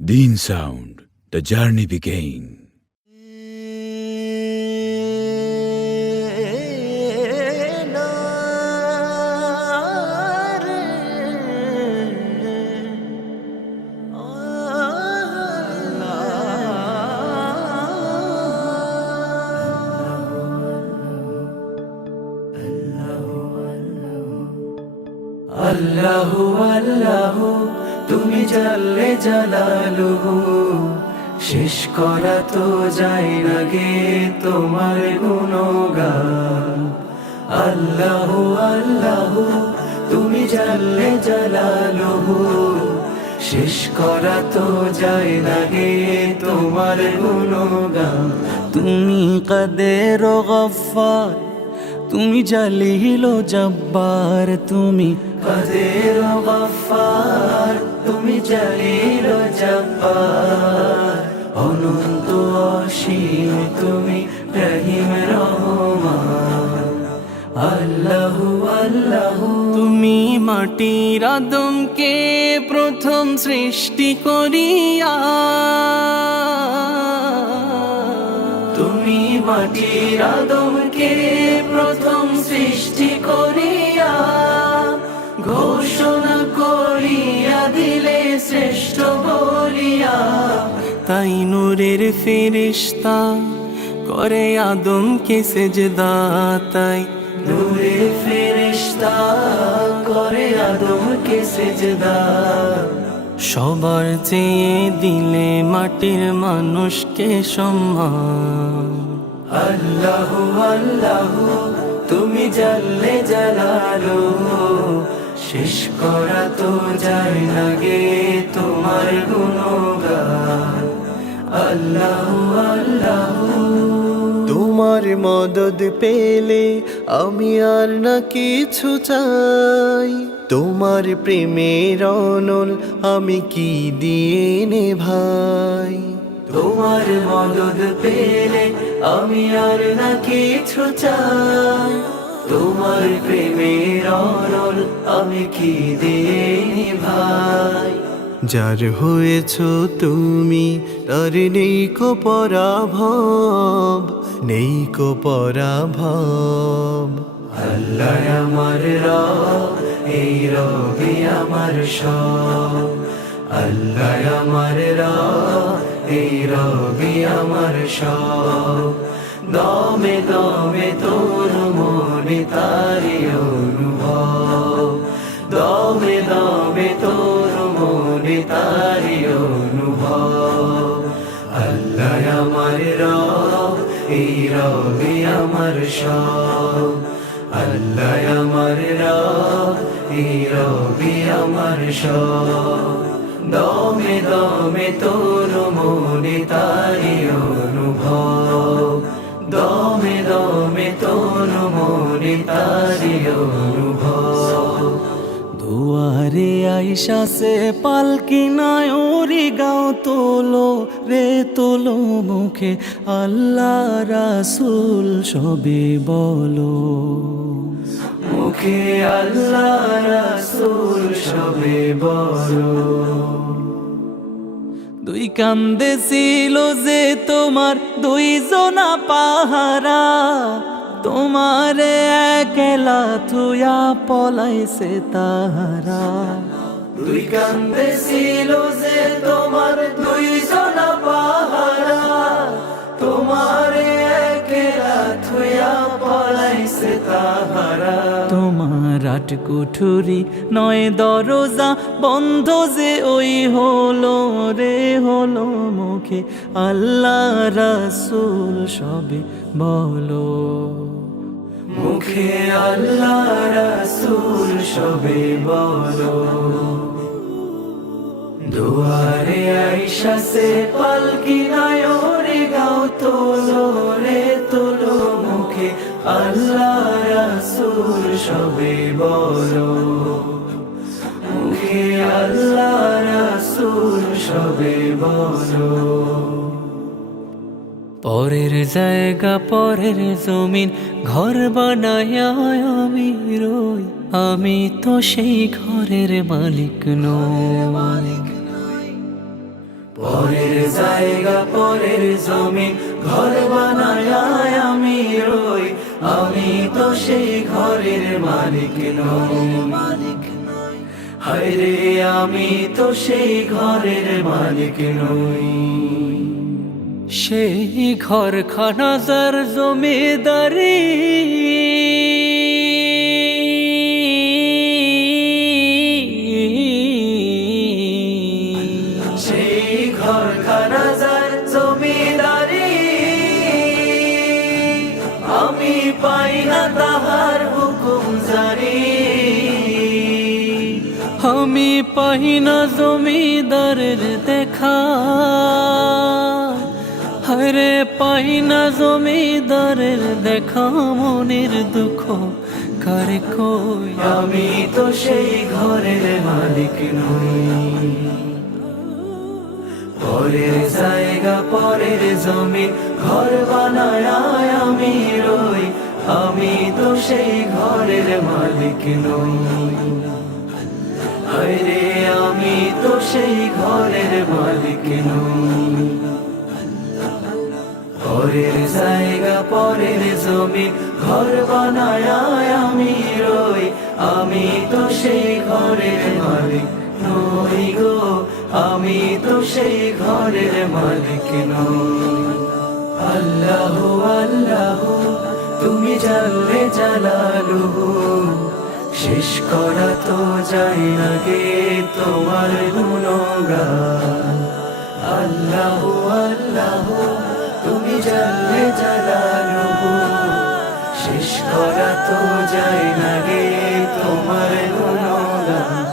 Deen sound, the journey began. আল্লাহু আল্লাহু তুমি জাল্লে জালালুহু, শেষ করা তো যায় না গে তোমার গুণগান। আল্লাহু আল্লাহু তুমি জাল্লে জালালুহু, শেষ করা তো যায় না গে তোমার গুণগান। তুমি কাদের ও গফফার, তুমি জালিল ও জব্বার, তুমি কাদের ও গফফার, তুমি জালিল ও জব্বার, অনন্ত অসীম তুমি রহিম রহমান। আল্লাহু আল্লাহু তুমি মাটির আদমকে প্রথম সৃষ্টি করিয়া, তুমি মাটির আদমকে প্রথম সৃষ্টি করিয়া, ঘোষণা করিয়া দিলে শ্রেষ্ঠ বলিয়া। তাই নূরের ফেরেশতা করে আদমকে সেজদা, তাই নূরের ফেরেশতা করে আদমকে সেজদা। সবার চেয়ে দিলে মাটির মানুষকে সম্মান। আল্লাহু আল্লাহু তুমি জাল্লে জালালুহু, শেষ করা তো যায় না গে তোমার গুণগান। আল্লাহু আল্লাহু তোমার মদদ পেলে আমি আর না কিছু চাই, তোমার প্রেমের অনল আমি কি দিয়ে নে ভাই। তোমার মদদ পেলে আমি আর না কিছু চাই, তোমার প্রেমের অনল আমি কি দিয়ে নে ভাই। যার হয়েছ তুমি তার নেই কো পরাভব, নেই কো পরাভব। আল্লাহ আমার রব, এই রবি আমার সব। আল্লাহ আমার রব, এই রবি আমার সব। দমে দমে তোর মনে তারি অনুভব, দমে দমে তোর মনে তারি অনুভব। আল্লাহ আমার রব, এই রবি আমার সব। আল্লাহ আমার রব, এই রবি আমার সব। দমে দমে তোর মনে তারি অনুভব, দমে দমে তোর মনে তারি অনুভব। দুয়ারে আইসা সে পালকি নায় ওরে গাও তোলো রে তোলো, মুখে আল্লাহ রাসূল সবে বলো, মুখে আল্লাহ রাসূল সবে বলো। দুই কান্দে ছিল যে তোমার দুইজনা পাহারা, তোমারে একলা থুয়া পলাইছে তাহারা। দুই কান্দে ছিল যে তোমার দুইজনা পাহারা, তোমারে একলা থুয়া পলাইছে তাহারা। তোমার আট কুঠুরি নয় দরজা বন্ধ যে ওই হলো রে হলো, মুখে আল্লাহ রাসূল সবে বলো, মুখে আল্লাহ রাসূল সবে বলো। দুয়ারে আইসা সে পালকি নায় ওরে গাও তোলো রে তোলো, মুখে আল্লাহ রাসূল সবে বলো, মুখে আল্লাহ রাসূল সবে বলো। পরের জায়গা পরের জমিন ঘর বানায় আমি রই, আমি তো সেই ঘরের মালিক নই। পরের জায়গা পরের জমিন ঘর বানায় আমি রই, আমি তো সেই ঘরের মালিক নই। হায়রে আমি তো সেই ঘরের মালিক নই। সেই ঘরখানা যার জমিদারি, সেই ঘরখানা যার জমিদারি, আমি পাই না তাহার হুকুম জারি। আমি পাই না জমিদারের দেখা, হরে পাই না জমিদারের দেখা, মনের দুঃখ কারে কই, আমি তো সেই ঘরের মালিক নই। পরের জায়গা পরের জমিন ঘর বানায় আমি রই, আমি তো সেই ঘরের মালিক নই। হায়রে আমি তো সেই ঘরের মালিক নই। পরের জায়গা পরের জমিন ঘর বানায় আমি রই, আমি তো সেই ঘরের মালিক নই গো, আমি তো সেই ঘরের মালিক নই। আল্লাহ আল্লাহ তুমি জানলে জালালুহু, শেষ করা তো যায় না গে তোমার গুণগান। আল্লাহ আল্লাহ তুমি জানলে জালালুহু, শেষ করা তো যায় না গে তোমার গুণগান।